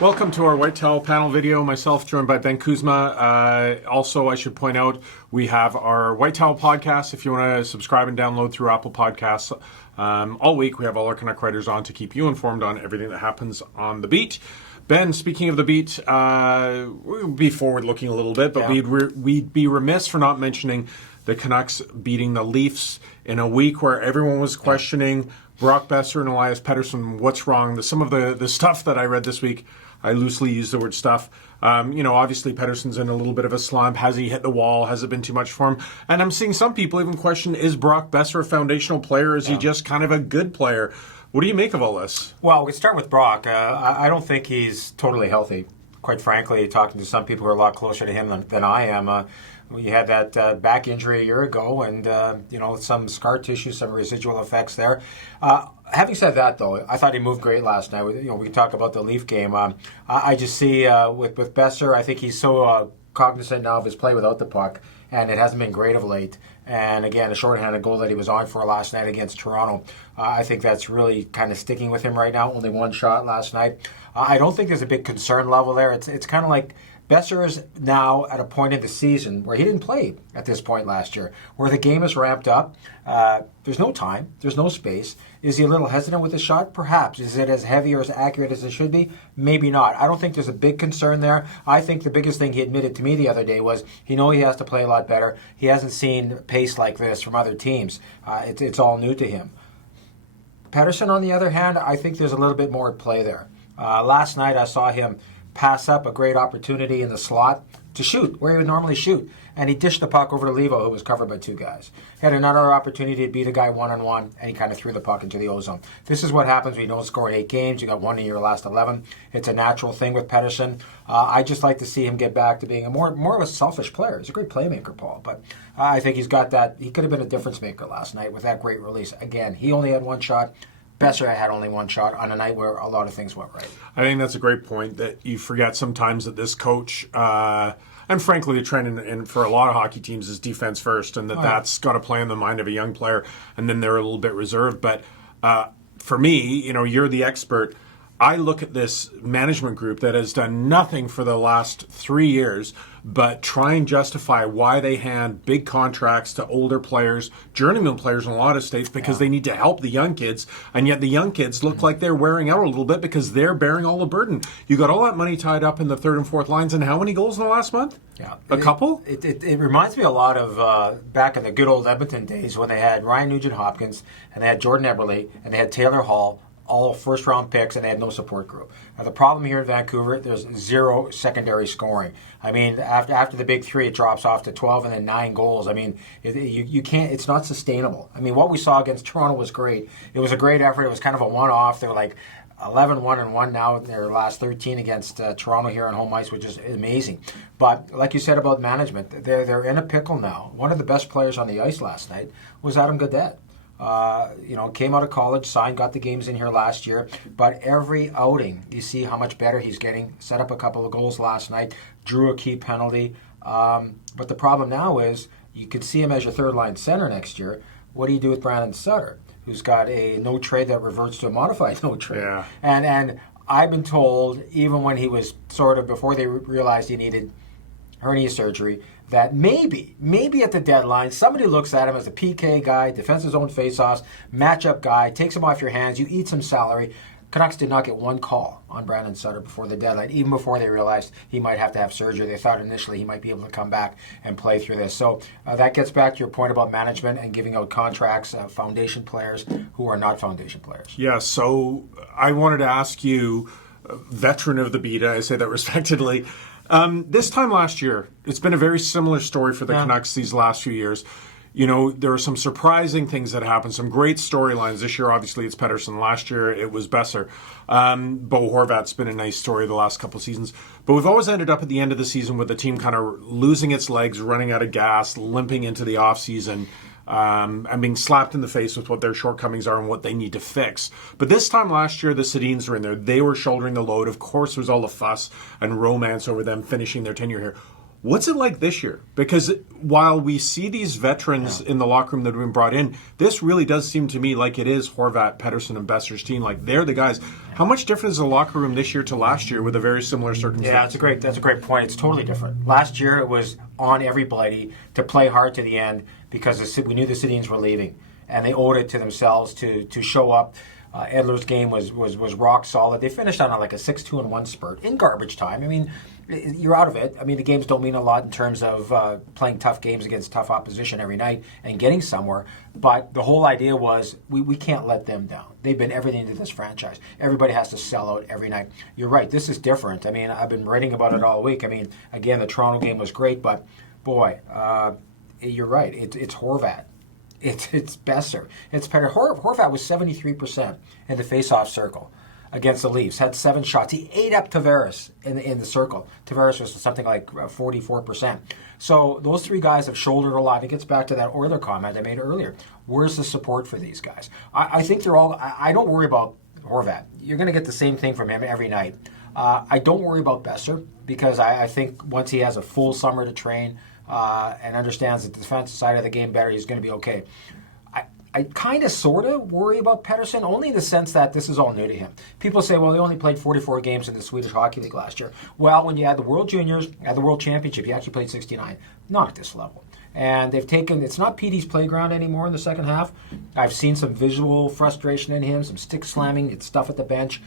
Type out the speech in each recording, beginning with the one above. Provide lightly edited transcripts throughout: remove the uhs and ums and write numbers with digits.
Welcome to our White Towel panel video. Myself joined by Ben Kuzma. Also, I should point out, we have our White Towel podcast. If you want to subscribe and download through Apple Podcasts, all week we have all our Canuck writers on to keep you informed on everything that happens on the beat. Ben, speaking of the beat, we'll be forward-looking a little bit, but we'd be remiss for not mentioning the Canucks beating the Leafs in a week where everyone was questioning Brock Boeser and Elias Pettersson. What's wrong? Some of the stuff that I read this week, I loosely use the word stuff. Obviously Pettersson's in a little bit of a slump. Has he hit the wall? Has it been too much for him? And I'm seeing some people even question, is Brock Boeser a foundational player? Is he just kind of a good player? What do you make of all this? Well, we start with Brock. I don't think he's totally healthy. Quite frankly, talking to some people who are a lot closer to him than I am. You had that back injury a year ago and, some scar tissue, some residual effects there. Having said that, though, I thought he moved great last night. We can talk about the Leaf game. I just see with Boeser, I think he's so cognizant now of his play without the puck, and it hasn't been great of late. And again, a shorthanded goal that he was on for last night against Toronto, I think that's really kind of sticking with him right now. Only one shot last night. I don't think there's a big concern level there. It's kind of like Boeser is now at a point in the season where he didn't play at this point last year, where the game is ramped up. There's no time. There's no space. Is he a little hesitant with his shot? Perhaps. Is it as heavy or as accurate as it should be? Maybe not. I don't think there's a big concern there. I think the biggest thing he admitted to me the other day was he knows he has to play a lot better. He hasn't seen pace like this from other teams. It's all new to him. Pettersson, on the other hand, I think there's a little bit more at play there. Last night I saw him pass up a great opportunity in the slot to shoot where he would normally shoot, and he dished the puck over to Levo, who was covered by two guys. He had another opportunity to beat a guy one-on-one, and he kind of threw the puck into the ozone. This is what happens when you don't score in 8 games. You got one in your last 11. It's a natural thing with Pettersson. I just like to see him get back to being more of a selfish player. He's a great playmaker, Paul, but I think he's got that. He could have been a difference maker last night with that great release. Again, he only had one shot. Boeser had only one shot on a night where a lot of things went right. I think that's a great point, that you forget sometimes that this coach, and frankly the trend in for a lot of hockey teams is defense first, and that's got to play in the mind of a young player, and then they're a little bit reserved. But for me, you're the expert. I look at this management group that has done nothing for the last 3 years but try and justify why they hand big contracts to older players, journeyman players in a lot of states, because they need to help the young kids. And yet the young kids look like they're wearing out a little bit because they're bearing all the burden. You got all that money tied up in the third and fourth lines, and how many goals in the last month? Yeah. A couple? It reminds me a lot of back in the good old Edmonton days when they had Ryan Nugent-Hopkins and they had Jordan Eberle and they had Taylor Hall, all first-round picks, and they had no support group. Now, the problem here in Vancouver, there's zero secondary scoring. I mean, after the big three, it drops off to 12 and then 9 goals. I mean, you can't. It's not sustainable. I mean, what we saw against Toronto was great. It was a great effort. It was kind of a one-off. They were like 11-1-1 now in their last 13 against Toronto here on home ice, which is amazing. But like you said about management, they're in a pickle now. One of the best players on the ice last night was Adam Gaudette. Came out of college, signed, got the games in here last year. But every outing, you see how much better he's getting. Set up a couple of goals last night, drew a key penalty. But the problem now is you could see him as your third-line center next year. What do you do with Brandon Sutter, who's got a no trade that reverts to a modified no trade? Yeah. And I've been told, even when he was sort of, before they realized he needed hernia surgery, that maybe at the deadline, somebody looks at him as a PK guy, defends his own faceoffs, matchup guy, takes him off your hands, you eat some salary. Canucks did not get one call on Brandon Sutter before the deadline, even before they realized he might have to have surgery. They thought initially he might be able to come back and play through this. So that gets back to your point about management and giving out contracts, foundation players who are not foundation players. Yeah, so I wanted to ask you, veteran of the beat, I say that respectedly, this time last year, it's been a very similar story for the Canucks these last few years. There are some surprising things that happened, some great storylines. This year, obviously, it's Pettersson. Last year, it was Boeser. Bo Horvat's been a nice story the last couple of seasons. But we've always ended up at the end of the season with the team kind of losing its legs, running out of gas, limping into the offseason, and being slapped in the face with what their shortcomings are and what they need to fix. But this time last year, the Sedins were in there. They were shouldering the load. Of course, there was all the fuss and romance over them finishing their tenure here. What's it like this year? Because while we see these veterans in the locker room that have been brought in, this really does seem to me like it is Horvat, Pettersson, and Boeser's team. Like, they're the guys. How much different is the locker room this year to last year with a very similar circumstance? Yeah, that's a great point. It's totally different. Last year, it was on everybody to play hard to the end because we knew the Sedins were leaving, and they owed it to themselves to show up. Edler's game was rock solid. They finished on like a 6-2-1 spurt in garbage time. I mean, you're out of it. I mean, the games don't mean a lot in terms of playing tough games against tough opposition every night and getting somewhere. But the whole idea was we can't let them down. They've been everything to this franchise. Everybody has to sell out every night. You're right. This is different. I mean, I've been writing about it all week. I mean, again, the Toronto game was great, but boy, you're right. It's Horvat. It's Boeser. It's Pettersson. Horvat was 73% in the face-off circle against the Leafs. Had 7 shots. He ate up Tavares in the circle. Tavares was something like 44%. So those 3 guys have shouldered a lot. It gets back to that Oiler comment I made earlier. Where's the support for these guys? I think they're all. I don't worry about Horvat. You're going to get the same thing from him every night. I don't worry about Boeser because I think once he has a full summer to train and understands the defensive side of the game better, he's going to be okay. I kind of sort of worry about Pettersson, only in the sense that this is all new to him. People say, well, he only played 44 games in the Swedish Hockey League last year. Well, when you had the World Juniors, at the World Championship, he actually played 69. Not at this level. And they've taken, it's not Petey's playground anymore in the second half. I've seen some visual frustration in him, some stick slamming, it's stuff at the bench,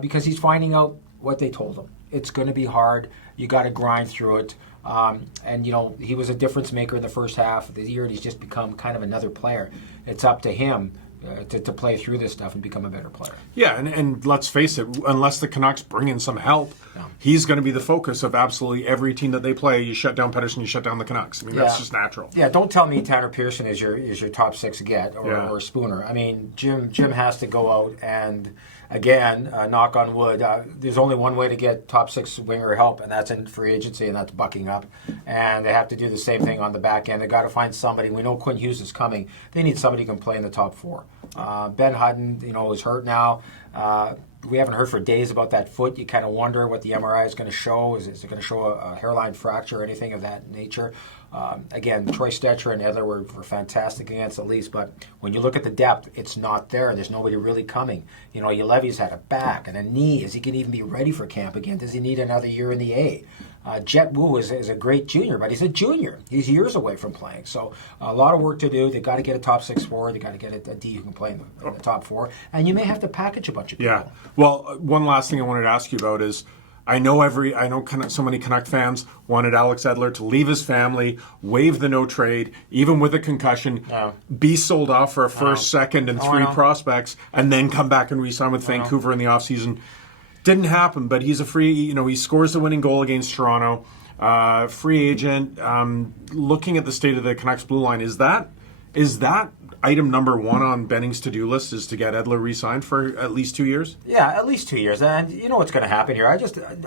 because he's finding out what they told him. It's going to be hard. You got to grind through it. And, you know, he was a difference maker in the first half of the year, and he's just become kind of another player. It's up to him to play through this stuff and become a better player. Yeah, and let's face it, unless the Canucks bring in some help, he's going to be the focus of absolutely every team that they play. You shut down Pettersson, you shut down the Canucks. I mean, that's just natural. Yeah, don't tell me Tanner Pearson is your top 6 get or Spooner. I mean, Jim has to go out and, again, knock on wood, there's only one way to get top 6 winger help, and that's in free agency, and that's bucking up. And they have to do the same thing on the back end. They got to find somebody. We know Quinn Hughes is coming. They need somebody who can play in the top 4. Ben Hutton, is hurt now. We haven't heard for days about that foot. You kind of wonder what the MRI is going to show. Is it going to show a hairline fracture or anything of that nature? Again, Troy Stetcher and Edler were fantastic against the Leafs, but when you look at the depth, it's not there. There's nobody really coming. Ulevi's had a back and a knee. Is he going to even be ready for camp again? Does he need another year in the A? Jet Wu is a great junior, but he's a junior. He's years away from playing. So a lot of work to do. They've got to get a top 6 forward. They've got to get a D who can play in the top 4. And you may have to package a bunch of people. Yeah. Well, one last thing I wanted to ask you about is I know so many Canuck fans wanted Alex Edler to leave his family, waive the no trade, even with a concussion, be sold off for a first, second, and 3 prospects, and then come back and re-sign with Vancouver in the offseason. Didn't happen, but he's a free, he scores the winning goal against Toronto. Free agent. Looking at the state of the Canucks blue line, is that item number 1 on Benning's to-do list is to get Edler re-signed for at least 2 years? Yeah, at least 2 years. And you know what's going to happen here. I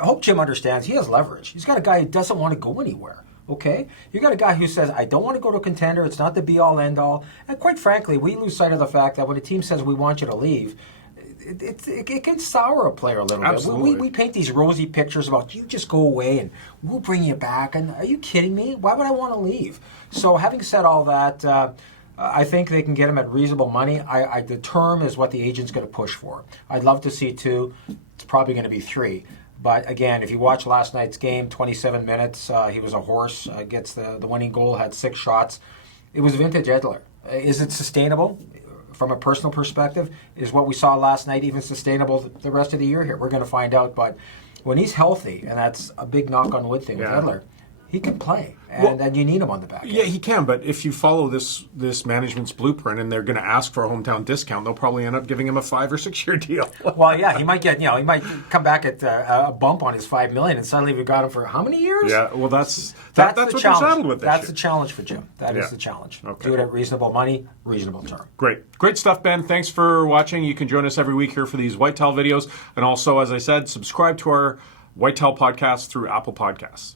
hope Jim understands he has leverage. He's got a guy who doesn't want to go anywhere. Okay? You got a guy who says, I don't want to go to a contender. It's not the be-all, end-all. And quite frankly, we lose sight of the fact that when a team says we want you to leave, it can sour a player a little Absolutely. bit. We paint these rosy pictures about you just go away and we'll bring you back. And are you kidding me? Why would I want to leave? So having said all that, I think they can get him at reasonable money. The term is what the agent's going to push for. I'd love to see 2. It's probably going to be 3. But again, if you watch last night's game, 27 minutes, he was a horse, gets the winning goal, had 6 shots. It was vintage Edler. Is it sustainable? From a personal perspective, is what we saw last night even sustainable the rest of the year here? We're going to find out. But when he's healthy, and that's a big knock on wood thing with Edler, he can play, and you need him on the back end. Yeah, he can, but if you follow this management's blueprint and they're going to ask for a hometown discount, they'll probably end up giving him a 5 or 6 year deal. Well, yeah, he might come back at a bump on his $5 million, and suddenly we've got him for how many years? Yeah, well, that's what they're saddled with. That's the challenge for Jim. That is the challenge. Okay. Do it at reasonable money, reasonable term. Great stuff, Ben. Thanks for watching. You can join us every week here for these White Towel videos, and also, as I said, subscribe to our White Towel podcast through Apple Podcasts.